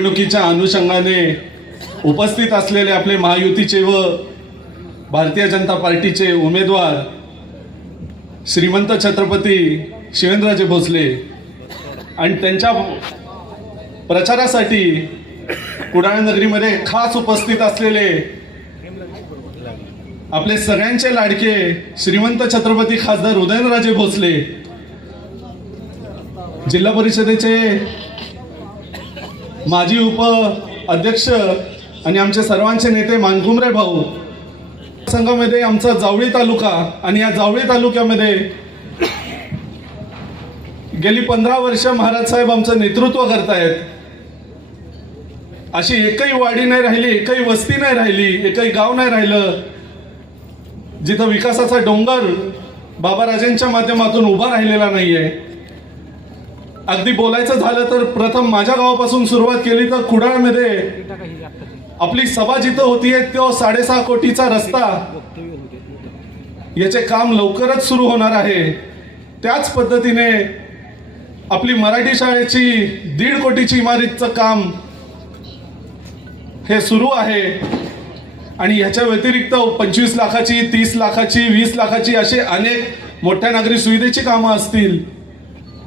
निवडणुकीच्या अनुषंगाने उपस्थित असलेले आपले महायुतीचे व भारतीय जनता पार्टीचे उमेदवार श्रीमंत छत्रपती शिवेंद्रराजे भोसले आणि त्यांच्या प्रचारासाठी कुडाळ नगरीमध्ये खास उपस्थित असलेले आपले सगळ्यांचे लाडके श्रीमंत छत्रपती खासदार उदयनराजे भोसले जिल्हा परिषदेचे माजी उप अध्यक्ष आणि आमचे सर्वांचे नेते मानकुमरे भाऊ. संघामध्ये आमचा जावळी तालुका आणि या जावळी तालुक्यामध्ये गेली पंधरा वर्ष महाराज साहेब आमचं नेतृत्व करतायत. अशी एकही वाडी नाही राहिली एकही वस्ती नाही राहिली एकही गाव नाही राहिलं. जिथं विकासाचा डोंगर बाबाराजेंच्या माध्यमातून उभा राहिलेला नाहीये. अगदी बोलायचं झालं तर प्रथम माझ्या गावापासून सुरुवात केली तर कुडाळमध्ये आपली सभा जिथं होतीये तो साडेसहा कोटीचा रस्ता. याचे काम लवकरच सुरू होणार आहे. त्याच पद्धतीने आपली मराठी शाळेची दीड कोटीची इमारतीचं काम हे सुरू आहे. आणि ह्याच्या व्यतिरिक्त पंचवीस लाखाची तीस लाखाची वीस लाखाची असे अनेक मोठ्या नागरी सुविधेची कामं असतील.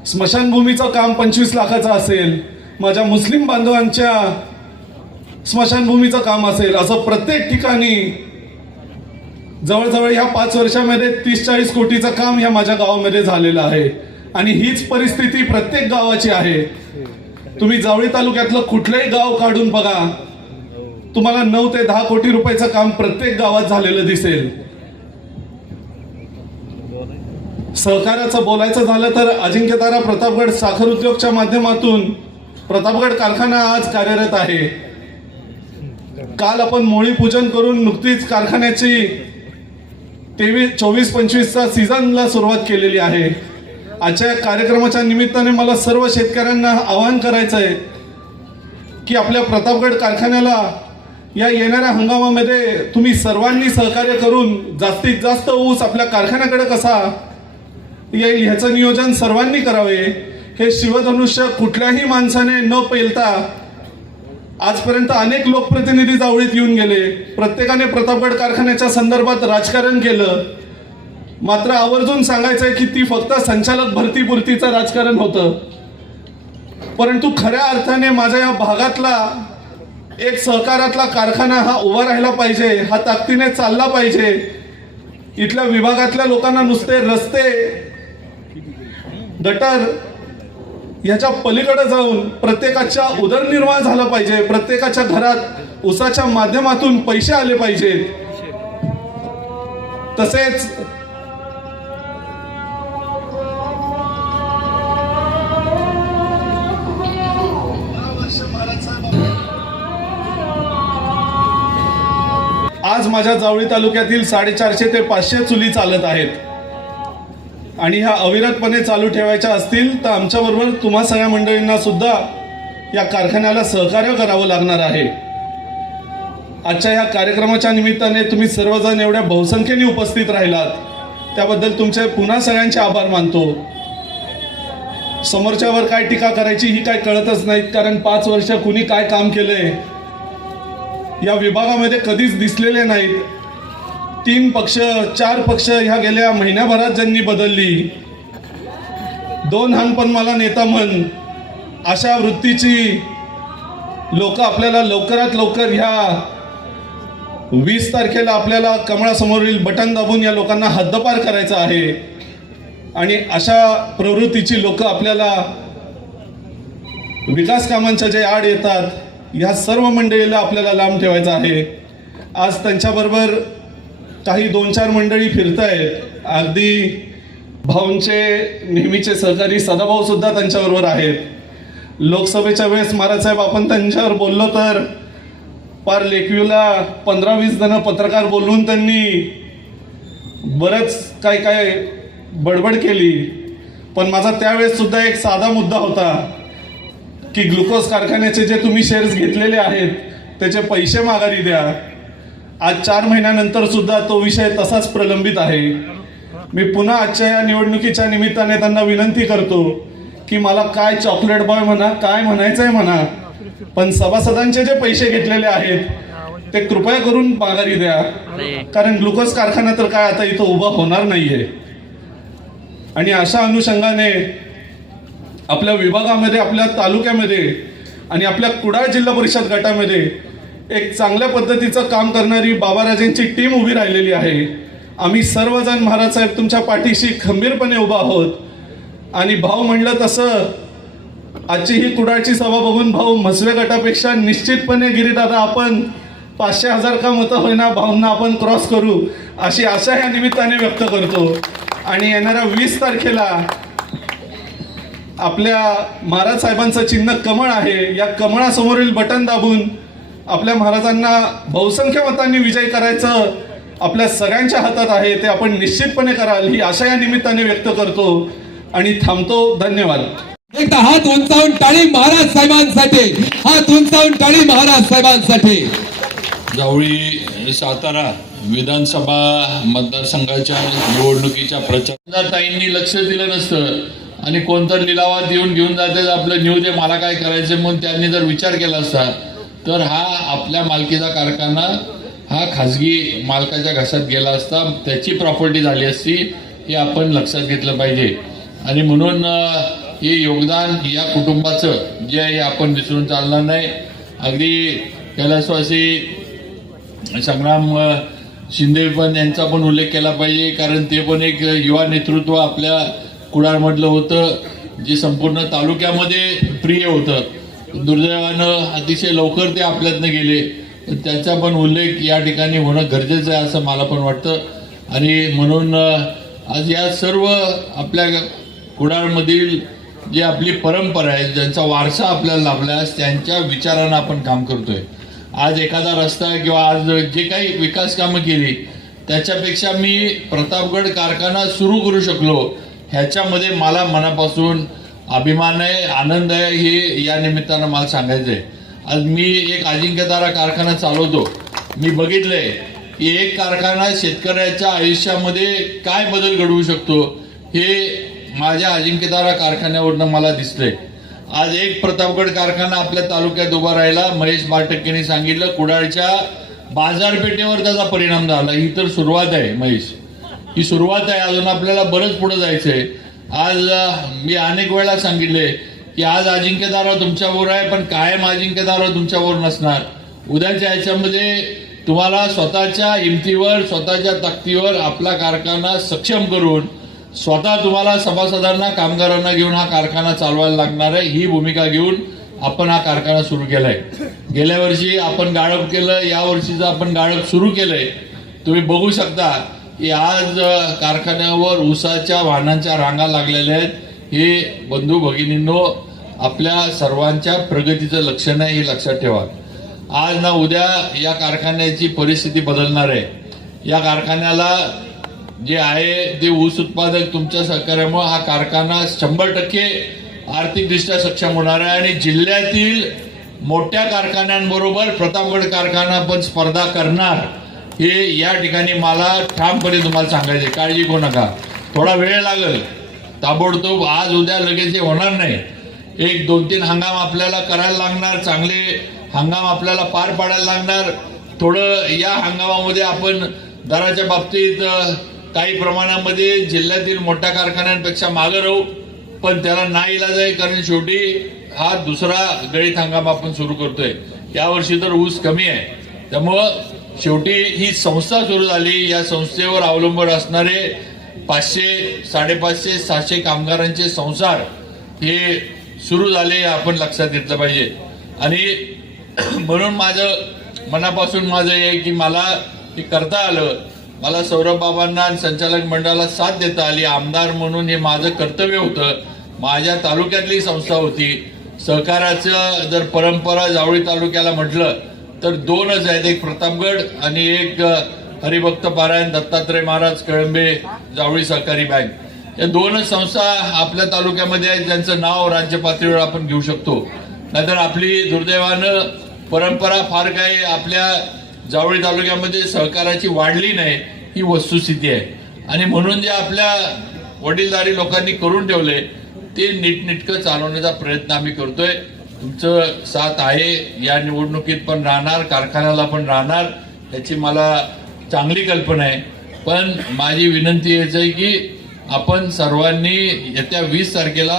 स्मशानभूमीचं काम पंचवीस लाखाचं असेल माझ्या मुस्लिम बांधवांच्या स्मशानभूमीचं काम असेल असं प्रत्येक ठिकाणी जवळजवळ ह्या पाच वर्षामध्ये तीस चाळीस कोटीचं काम ह्या माझ्या गावामध्ये झालेलं आहे. आणि हीच परिस्थिती प्रत्येक गावाची आहे. तुम्ही जावळी तालुक्यातलं कुठलंही गाव काढून बघा. तुम्हाला नऊ ते दहा कोटी रुपयाचं काम प्रत्येक गावात झालेलं दिसेल. सहकार्याचं बोलायचं झालं तर अजिंक्यतारा प्रतापगड साखर उद्योगच्या माध्यमातून प्रतापगड कारखाना आज कार्यरत आहे. काल आपण मोळी पूजन करून नुकतीच कारखान्याची तेवीस चोवीस पंचवीसचा सीझनला सुरुवात केलेली आहे. आजच्या कार्यक्रमाच्या निमित्ताने मला सर्व शेतकऱ्यांना आवाहन करायचं आहे की आपल्या प्रतापगड कारखान्याला या येणाऱ्या हंगामामध्ये तुम्ही सर्वांनी सहकार्य करून जास्तीत जास्त ऊस आपल्या कारखान्याकडे कसा येईल ह्याचं नियोजन सर्वांनी करावे. हे शिवधनुष्य कुठल्याही माणसाने न पेलता आजपर्यंत अनेक लोकप्रतिनिधी जावळीत येऊन गेले. प्रत्येकाने प्रतापगड कारखान्याच्या संदर्भात राजकारण केलं. मात्र आवर्जून सांगायचंय की ती फक्त संचालक भरतीपुरतीचं राजकारण होतं. परंतु खऱ्या अर्थाने माझ्या या भागातला एक सहकारातला कारखाना हा उभा राहिला पाहिजे हा ताकदीने चालला पाहिजे. इथल्या विभागातल्या लोकांना नुसते रस्ते गटर याच्या पलीकडे जाऊन प्रत्येकाच्या उदरनिर्वाह झाला पाहिजे. प्रत्येकाच्या घरात उसाच्या माध्यमातून पैसे आले पाहिजेत. तसेच आज माझ्या जावळी तालुक्यातील साडेचारशे ते पाचशे चुली चालत आहेत. आणि ह्या अविरतपणे चालू ठेवायच्या असतील तर आमच्याबरोबर तुम्हा सगळ्या मंडळींना सुद्धा या कारखान्याला सहकार्य करावं लागणार आहे. आजच्या ह्या कार्यक्रमाच्या निमित्ताने तुम्ही सर्वजण एवढ्या बहुसंख्येने उपस्थित राहिलात. त्याबद्दल तुमचे पुन्हा सगळ्यांचे आभार मानतो. समोरच्यावर काय टीका करायची ही काय कळतच नाहीत कारण पाच वर्ष कुणी काय काम केलंय या विभागामध्ये कधीच दिसलेले नाहीत. तीन पक्ष चार पक्ष ह्या गेल्या महिन्याभरात ज्यांनी बदलली दोन हानपण मला नेता म्हण अशा वृत्तीची लोक आपल्याला लवकरात लवकर ह्या वीस तारखेला आपल्याला कमळासमोरील बटन दाबून या लोकांना हद्दपार करायचा आहे. आणि अशा प्रवृत्तीची लोक आपल्याला विकास कामांच्या जे आड येतात ह्या सर्व मंडळीला आपल्याला लांब ठेवायचं आहे. आज त्यांच्याबरोबर काही दोन चार मंडळी फिरतायत. अगदी भाऊंचे नेहमीचे सहकारी सदाभाऊ सुद्धा त्यांच्याबरोबर आहेत. लोकसभेच्या वेळेस महाराज साहेब आपण त्यांच्यावर बोललो तर पार लेखवीला पंधरा वीस जण पत्रकार बोलवून त्यांनी बरंच काय काय बडबड केली. पण माझा त्यावेळेस सुद्धा एक साधा मुद्दा होता की ग्लुकोज कारखान्याचे जे तुम्ही शेअर्स घेतलेले आहेत त्याचे पैसे माघारी द्या. आज चार महिन्यानंतर सुद्धा तो विषय तसाच प्रलंबित आहे. मी पुन्हा आजच्या या निवडणुकीच्या निमित्ताने त्यांना विनंती करतो की मला काय चॉकलेट बॉय म्हणा काय म्हणायचंय म्हणा पण सभासदांचे जे पैसे घेतलेले आहेत ते कृपया करून माघारी द्या. कारण ग्लुकोज कारखाना तर काय आता इथं उभा होणार नाहीये. आणि अशा अनुषंगाने आपल्या विभागामध्ये आपल्या तालुक्यामध्ये आणि आपल्या कुडाळ जिल्हा परिषद गटामध्ये एक चांगल्या पद्धतीचं काम करणारी बाबाराजेंची टीम उभी राहिलेली आहे. आम्ही सर्वजण महाराज साहेब तुमच्या पाठीशी खंबीरपणे उभा आहोत. आणि भाऊ म्हणलं तसं आजची ही कुडाळची सभा बघून भाऊ म्हसवे गटापेक्षा निश्चितपणे गिरीदादा आपण पाचशे हजार का मतं होईना भाऊंना आपण क्रॉस करू अशी आशा या निमित्ताने व्यक्त करतो. आणि येणाऱ्या वीस तारखेला आपल्या महाराज साहेबांचं चिन्ह कमळ आहे. या कमळासमोरील बटन दाबून आपल्या महाराजांना बहुसंख्य मतांनी विजय करायचं आपल्या सगळ्यांच्या हातात आहे ते आपण निश्चितपणे कराल ही आशा या निमित्ताने व्यक्त करतो आणि थांबतो. धन्यवाद. एकदा हात उंचावून टाळी महाराज साहेबांसाठी. हात उंचावून टाळी महाराज साहेबांसाठी. जावळी सातारा विधानसभा मतदारसंघाच्या निवडणुकीच्या प्रचार ताईंनी लक्ष दिलं नसतं. आणि कोणतर लिलावात येऊन घेऊन जाते आपलं न्यू दे मला काय करायचं म्हणून त्यांनी जर विचार केला असता तर हा आपल्या मालकीचा कारखाना हा खाजगी मालकाच्या घशात गेला असता त्याची प्रॉपर्टी झाली असती हे आपण लक्षात घेतलं पाहिजे. आणि म्हणून हे योगदान या कुटुंबाचं जे आहे हे आपण विसरून चालणार नाही. अगदी कैलासवासी संग्राम शिंदे पण यांचा पण उल्लेख केला पाहिजे कारण ते पण एक युवा नेतृत्व आपल्या कुडाळमधलं होतं जे संपूर्ण तालुक्यामध्ये प्रिय होतं. दुर्दैवानं अतिशय लवकर ते आपल्यातनं गेले. त्याचा पण उल्लेख या ठिकाणी होणं गरजेचं आहे असं मला पण वाटतं. आणि म्हणून आज या सर्व आपल्या कुडाळमधील जी आपली परंपरा आहे ज्यांचा वारसा आपल्याला लाभलास त्यांच्या विचारानं आपण काम करतोय. आज एखादा रस्ता किंवा आज जे काही विकास कामं केली त्याच्यापेक्षा मी प्रतापगड कारखाना सुरू करू शकलो ह्याच्यामध्ये मला मनापासून अभिमान आहे आनंद आहे हे या निमित्तानं मला सांगायचं आहे आज मी एक अजिंक्यतारा कारखाना चालवतो. मी बघितलंय की एक कारखाना शेतकऱ्याच्या आयुष्यामध्ये काय बदल घडवू शकतो हे माझ्या अजिंक्यतारा कारखान्यावरनं मला दिसतंय. आज एक प्रतापगड कारखाना आपल्या तालुक्यात उभा राहिला. महेश बाटक्केने सांगितलं कुडाळच्या बाजारपेठेवर त्याचा परिणाम झाला. ही तर सुरुवात आहे महेश. ही सुरुवात आहे. अजून आपल्याला बरंच पुढे जायचंय. आज मी अनेक वेळा सांगितले की आज अजिंक्यतारा तुमच्यावर आहे पण कायम अजिंक्यदार तुमच्यावर नसणार. उद्याच्या ह्याच्यामध्ये तुम्हाला स्वतःच्या हिमतीवर स्वतःच्या ताकदीवर आपला कारखाना सक्षम करून स्वतः तुम्हाला सभासदांना कामगारांना घेऊन हा कारखाना चालवायला लागणार आहे ही भूमिका घेऊन आपण हा कारखाना सुरू केलाय. गेल्या वर्षी आपण गाळप केलं या वर्षीचं आपण गाळप सुरू केलंय. तुम्ही बघू शकता की आज कारखान्यावर ऊसाच्या वाहनांच्या रांगा लागलेल्या आहेत. हे बंधू भगिनींनो आपल्या सर्वांच्या प्रगतीचं लक्षण आहे हे लक्षात ठेवा. आज ना उद्या या कारखान्याची परिस्थिती बदलणार आहे. या कारखान्याला जे आहे ते ऊस उत्पादक तुमच्या सहकार्यामुळे हा कारखाना शंभर टक्के आर्थिकदृष्ट्या सक्षम होणार आहे आणि जिल्ह्यातील मोठ्या कारखान्यांबरोबर प्रतापगड कारखाना पण स्पर्धा करणार. हे या ठिकाणी मला ठामपणे तुम्हाला सांगायचे काळजी करू नका. थोडा वेळ लागेल. ताबडतोब आज उद्या लगेच हे होणार नाही. एक दोन तीन हंगाम आपल्याला करायला लागणार चांगले हंगाम आपल्याला पार पाडायला लागणार. थोडं या हंगामामध्ये आपण दराच्या बाबतीत काही प्रमाणामध्ये जिल्ह्यातील मोठ्या कारखान्यांपेक्षा मागं राहू. पण त्याला ना इलाज आहे कारण शेवटी हा दुसरा गळीत हंगाम आपण सुरू करतोय. यावर्षी तर ऊस कमी आहे. त्यामुळं शेवटी ही संस्था सुरू झाली. या संस्थेवर अवलंबून असणारे पाचशे साडेपाचशे सहाशे कामगारांचे संसार हे सुरू झाले हे आपण लक्षात घेतलं पाहिजे. आणि म्हणून माझं मनापासून माझं हे की मला हे करता आलं. मला सौरभ बाबांना आणि संचालक मंडळाला साथ देता आली. आमदार म्हणून हे माझं कर्तव्य होतं. माझ्या तालुक्यातली संस्था होती. सहकाराचं जर परंपरा जावळी तालुक्याला म्हटलं तर दोनच आहेत एक प्रतापगड आणि एक हरिभक्त पारायण दत्तात्रय महाराज कळंबे जावळी सहकारी बँक. या दोनच संस्था आपल्या तालुक्यामध्ये आहेत ज्यांचं नाव राज्य पातळीवर आपण घेऊ शकतो. नाहीतर आपली दुर्दैवानं परंपरा फार काही आपल्या जावळी तालुक्यामध्ये सहकाराची वाढली नाही ही वस्तुस्थिती आहे. आणि म्हणून जे आपल्या वडीलधारी लोकांनी करून ठेवले ते नीटनेटकं चालवण्याचा प्रयत्न आम्ही करतोय. तुमचं साथ आहे या निवडणुकीत पण राहणार कारखान्याला पण राहणार याची मला चांगली कल्पना आहे. पण माझी विनंती हेच आहे की आपण सर्वांनी येत्या वीस तारखेला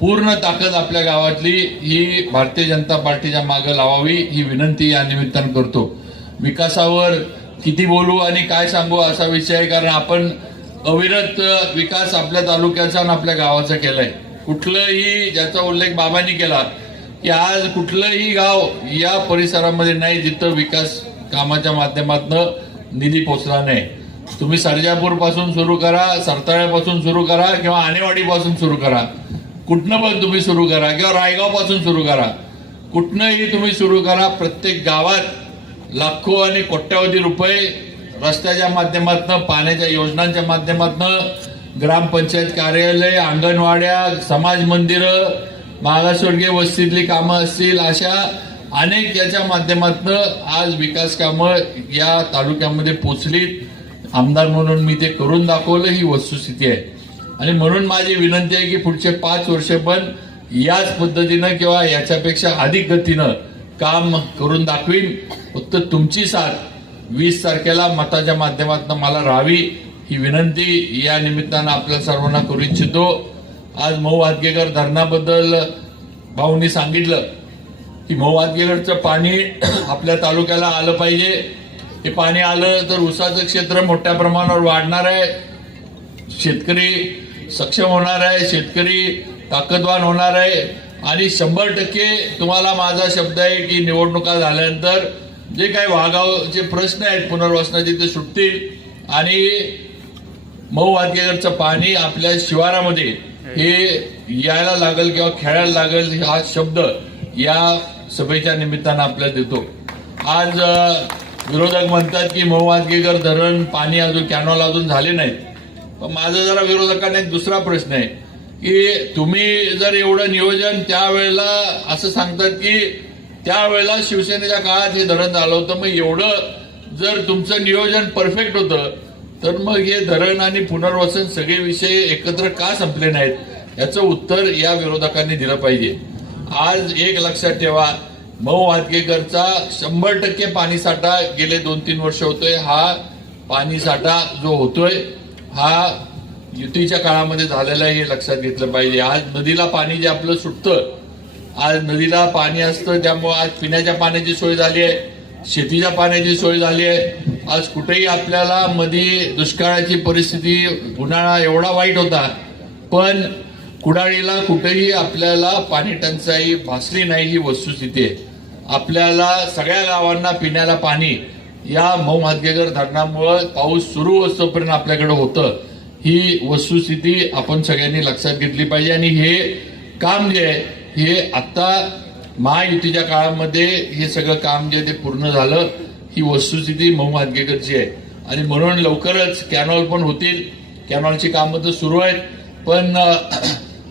पूर्ण ताकद आपल्या गावातली ही भारतीय जनता पार्टीच्या मागं लावावी ही विनंती या निमित्तानं करतो. विकासावर किती बोलू आणि काय सांगू असा विषय आहे कारण आपण अविरत विकास आपल्या तालुक्याचा आणि आपल्या गावाचा केलाय. कुठलंही ज्याचा उल्लेख बाबांनी केला की आज कुठलंही गाव या परिसरामध्ये नाही जिथं विकास कामाच्या माध्यमातून निधी पोचला नाही. तुम्ही सर्जापूरपासून सुरू करा सरताळ्यापासून सुरू करा किंवा आणेवाडीपासून सुरू करा. कुठनं पण तुम्ही सुरू करा किंवा रायगावपासून सुरू करा. कुठनंही तुम्ही सुरू करा प्रत्येक गावात लाखो आणि कोट्यावधी रुपये रस्त्याच्या माध्यमातून पाण्याच्या योजनांच्या माध्यमातून ग्रामपंचायत कार्यालय अंगणवाड्या समाज मंदिरं मागासवर्गीय वस्तीतली कामं असतील अशा अनेक याच्या माध्यमातून आज विकास कामं या तालुक्यामध्ये पोचलीत. आमदार म्हणून मी ते करून दाखवलं ही वस्तुस्थिती आहे. आणि म्हणून माझी विनंती आहे की पुढचे पाच वर्ष पण याच पद्धतीनं किंवा याच्यापेक्षा अधिक गतीनं काम करून दाखवीन. फक्त तुमची साथ वीस तारखेला मताच्या माध्यमातून मला राहावी ही विनंती. या निमित्तानं आपल्या सर्वांना करू इच्छितो. आज मऊ आदगेकर धरणाबद्दल भाऊंनी सांगितलं की मऊ आदगेकरचं पाणी आपल्या तालुक्याला आलं पाहिजे. हे पाणी आलं तर ऊसाचं क्षेत्र मोठ्या प्रमाणावर वाढणार आहे. शेतकरी सक्षम होणार आहे. शेतकरी ताकदवान होणार आहे. आणि शंभर टक्के तुम्हाला माझा शब्द आहे की निवडणुका झाल्यानंतर जे काही वाघावचे प्रश्न आहेत पुनर्वसनाचे ते सुटतील. आणि मऊ वाद्यगरचं पाणी आपल्या शिवारामध्ये हे यायला लागल किंवा खेळायला लागल हा शब्द या सभेच्या निमित्तानं आपल्याला देतो. आज विरोधक म्हणतात की मऊ धरण पाणी अजून कॅनॉल अजून झाले नाही पण माझा जरा विरोधकांना एक दुसरा प्रश्न आहे की तुम्ही जर एवढं नियोजन त्यावेळेला असं सांगतात की त्यावेळेला शिवसेनेच्या काळात हे धरण झालं होतं मग एवढं जर तुमचं नियोजन परफेक्ट होतं तर मग हे धरण आणि पुनर्वसन सगळे विषय एकत्र का संपले नाहीत याचं उत्तर या विरोधकांनी दिलं पाहिजे. आज एक लक्षात ठेवा मऊ वादकेकरचा शंभर टक्के पाणीसाठा गेले दोन तीन वर्ष होतोय. हा पाणीसाठा जो होतोय हा युतीच्या काळामध्ये झालेला हे लक्षात घेतलं पाहिजे. आज नदीला पाणी जे आपलं सुटतं आज नदीला पाणी असतं त्यामुळे आज पिण्याच्या पाण्याची सोय झाली आहे. शेतीच्या पाण्याची सोय झाली आहे. आज कुठेही आपल्याला मध्ये दुष्काळाची परिस्थिती उन्हाळा एवढा वाईट होता. पण कुडाळीला कुठेही आपल्याला पाणी टंचाई भासली नाही ही वस्तुस्थिती आहे. आपल्याला सगळ्या गावांना पिण्याला पाणी या मऊ मार्गेकर धरणामुळं पाऊस सुरू असतोपर्यंत आपल्याकडे होतं. ही वस्तुस्थिती आपण सगळ्यांनी लक्षात घेतली पाहिजे. आणि हे काम जे आहे हे आत्ता महायुतीच्या काळामध्ये हे सगळं काम जे ते पूर्ण झालं ही वस्तुस्थिती मऊ हातगेकरची आहे. आणि म्हणून लवकरच कॅनॉल पण होतील. कॅनॉलची कामं तर सुरू आहेत पण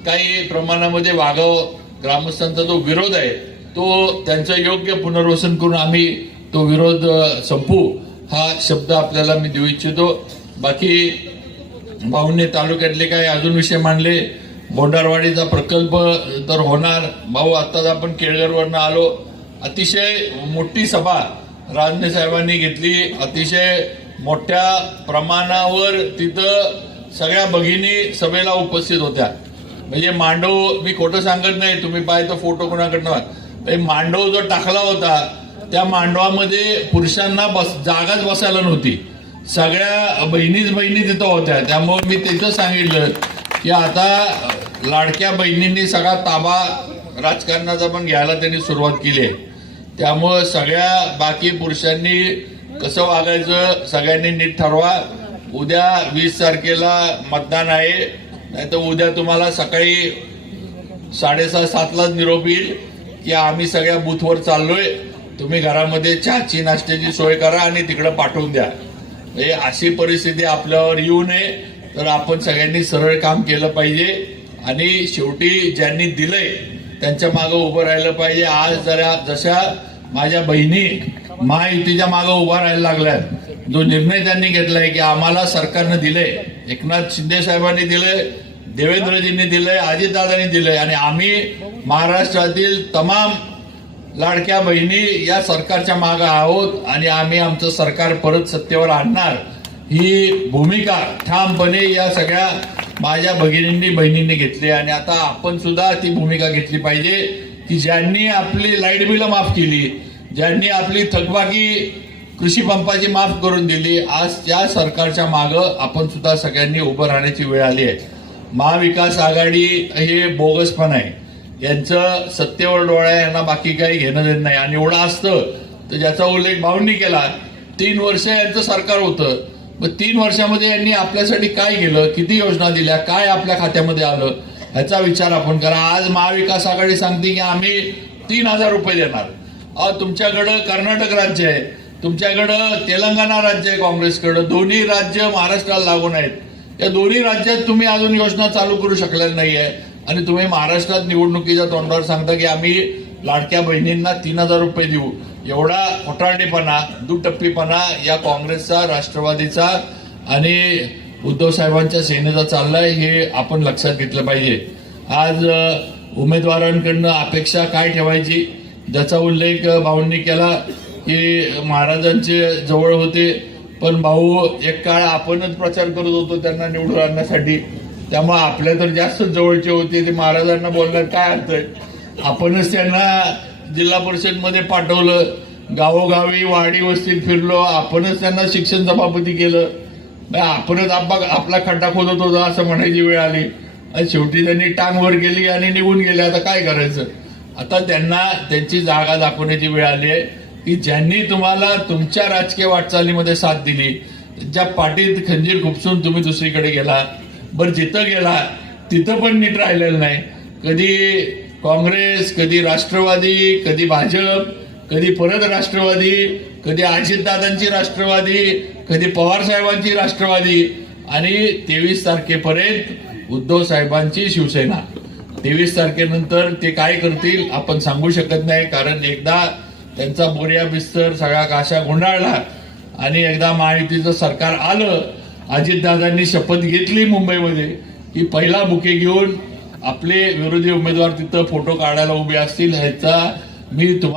काही प्रमाणामध्ये वाघाव ग्रामस्थांचा जो विरोध आहे तो त्यांचं योग्य पुनर्वसन करून आम्ही तो विरोध संपू हा शब्द आपल्याला मी देऊ इच्छितो. बाकी भाऊने तालुक्यातले काही अजून विषय मांडले बोंडारवाडीचा प्रकल्प तर होणार. भाऊ आत्ताच आपण केळगरवरनं आलो. अतिशय मोठी सभा राजने साहेबांनी घेतली. अतिशय मोठ्या प्रमाणावर तिथं सगळ्या भगिनी सभेला उपस्थित होत्या. म्हणजे मांडव मी खोटं सांगत नाही तुम्ही पाहिजे फोटो कोणाकडनं मांडव जो टाकला होता त्या मांडवामध्ये पुरुषांना बस जागाच बसायला नव्हती. सगळ्या बहिणीच बहिणी तिथं होत्या. त्यामुळे मी तिथं सांगितलं. की आता लाडक्या बहिणींनी सगळा ताबा राजकारणाचा पण घ्यायला त्यांनी सुरुवात केली आहे. त्यामुळं सगळ्या बाकी पुरुषांनी कसं वागायचं सगळ्यांनी नीट ठरवा. उद्या वीस तारखेला मतदान आहे नाही तर उद्या तुम्हाला सकाळी साडेसहा सातलाच निरोप येईल की आम्ही सगळ्या बूथवर चाललोय. तुम्ही घरामध्ये चहाची नाश्त्याची सोय करा आणि तिकडं पाठवून द्या. हे अशी परिस्थिती आपल्यावर येऊ नये. तर आपण सगळ्यांनी सरळ काम केलं पाहिजे. आणि शेवटी ज्यांनी दिलंय त्यांच्या मागं उभं राहिलं पाहिजे. आज जरा जशा माझ्या बहिणी महायुतीच्या मागं उभा राहायला लागल्यात जो निर्णय त्यांनी घेतलाय की आम्हाला सरकारनं दिलंय एकनाथ शिंदे साहेबांनी दिलंय देवेंद्रजींनी दिलंय अजितदादांनी दिलंय आणि आम्ही महाराष्ट्रातील तमाम लाडक्या बहिणी या सरकारच्या मागं आहोत आणि आम्ही आमचं सरकार परत सत्तेवर आणणार. ही भूमिका ठामपणे या सगळ्या माझ्या भगिनींनी बहिणींनी घेतली आणि आता आपण सुद्धा ती भूमिका घेतली पाहिजे की ज्यांनी आपली लाइट बिलं माफ केली ज्यांनी आपली थकबाकी कृषी पंपाची माफ करून दिली आज त्या सरकारच्या मागं आपण सुद्धा सगळ्यांनी उभं राहण्याची वेळ आली आहे. महाविकास आघाडी हे बोगस पण आहे. यांचं सत्तेवर डोळा यांना बाकी काही घेणं देणं नाही. आणि एवढं असतं तर ज्याचा उल्लेख भाऊंनी केला तीन वर्ष यांचं सरकार होतं. मग तीन वर्षामध्ये यांनी आपल्यासाठी काय केलं? किती योजना दिल्या? काय आपल्या खात्यामध्ये आलं? ह्याचा विचार आपण करा. आज महाविकास आघाडी सांगते की आम्ही तीन हजार रुपये देणार. तुमच्याकडं कर्नाटक राज्य आहे. तुमच्याकडं तेलंगणा राज्य आहे काँग्रेसकडं. दोन्ही राज्य महाराष्ट्राला लागून आहेत. या दोन्ही राज्यात तुम्ही अजून योजना चालू करू शकलेल्या आहे आणि तुम्ही महाराष्ट्रात निवडणुकीच्या तोंडावर सांगता की आम्ही लाडक्या बहिणींना तीन हजार रुपये देऊ. एवढा खोटारडेपणा दुटप्पीपणा या काँग्रेसचा राष्ट्रवादीचा आणि उद्धव साहेबांच्या सेनेचा चाललाय हे आपण लक्षात घेतलं पाहिजे. आज उमेदवारांकडनं अपेक्षा काय ठेवायची? ज्याचा उल्लेख भाऊंनी केला की महाराजांचे जवळ होते पण भाऊ एक काळ आपणच प्रचार करत होतो त्यांना निवडून आणण्यासाठी. त्यामुळे आपल्या तर जास्त जवळचे होते ते महाराजांना बोलण्यात काय अर्थ आहे? आपणच त्यांना जिल्हा परिषदमध्ये पाठवलं. गावोगावी वाडी वस्तीत फिरलो. आपणच त्यांना शिक्षण सभापती केलं. आपणच आपा आपला खड्डा खोदत होता असं म्हणायची वेळ आली. आणि शेवटी त्यांनी टांग वर गेली आणि निघून गेले. आता काय करायचं? आता त्यांना त्यांची जागा दाखवण्याची वेळ आली आहे. की ज्यांनी तुम्हाला तुमच्या राजकीय वाटचालीमध्ये साथ दिली ज्या पाठीत खंजीर खुपसून तुम्ही दुसरीकडे गेला बरं जिथं गेला तिथं पण नीट राहिलेलं नाही. कधी काँग्रेस कधी राष्ट्रवादी कधी भाजप कधी परत राष्ट्रवादी कधी अजितदादांची राष्ट्रवादी कधी पवार साहेबांची राष्ट्रवादी आणि तेवीस तारखेपर्यंत उद्धव साहेबांची शिवसेना. तेवीस तारखेनंतर ते काय करतील आपण सांगू शकत नाही कारण एकदा त्यांचा बोरिया बिस्तर सगळा काशा गुंडाळला आणि एकदा महायुतीचं सरकार आलं अजितदादांनी शपथ घेतली मुंबईमध्ये की पहिला बुके घेऊन आपले विरोधी उमेदवार तिथं फोटो काढायला उभे असतील ह्याचा मी तुम्हाला